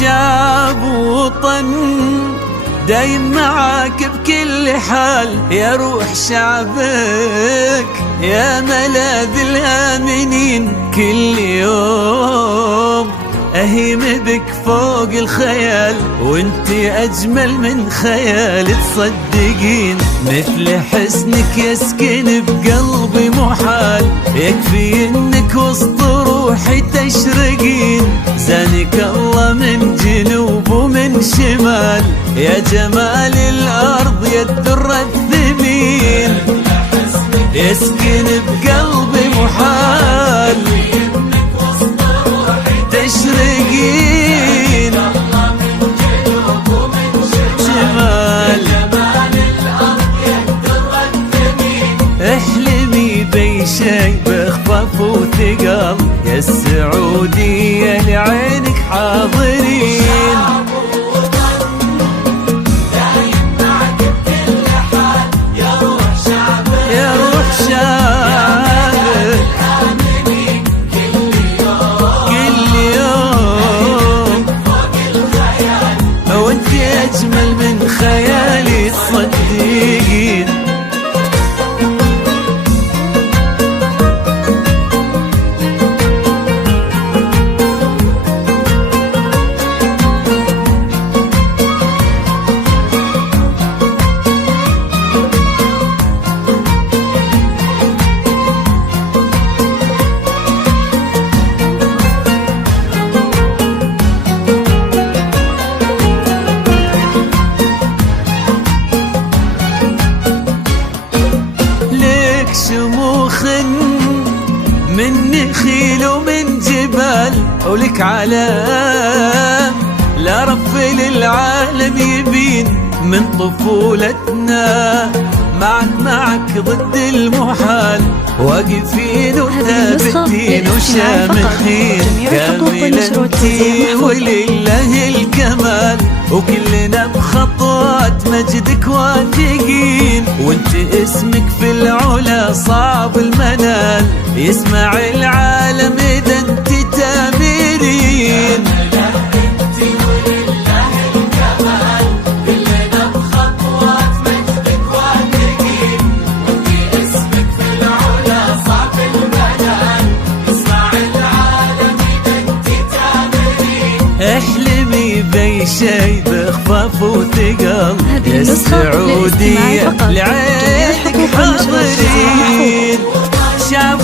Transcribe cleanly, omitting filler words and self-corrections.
شعب وطن دايم معاك بكل حال، يا روح شعبك يا ملاذ الآمنين. كل يوم أهيم بك فوق الخيال، وانت أجمل من خيال تصدقين. مثل حسنك يسكن بقلبي محال، يكفي انك وسط روحي تشرقين. زانك الله من جنوب ومن شمال، يا جمال الأرض يا الدر الثمين. يسكن بقلبي محال، تشرقين شمال. احلمي بي شي بخفاف وثقل، يا السعودية لعينك حاضرين. أجمل من خيالي تصدقين. شموخ من نخيل ومن جبال، ولك علام لا رب للعالم يبين. من طفولتنا معك ضد المحال، واقفين وثابتين وشامخين. كامل انتي ولله الكمال، وكلنا بخطوات مجدك واثقين. وانت اسمك في العلا صعب المنال، يسمع العالم اذا انت تامرين. احلمي بي شي بخفاف وثقل، يا السعودية لعينك حاضرين. شعب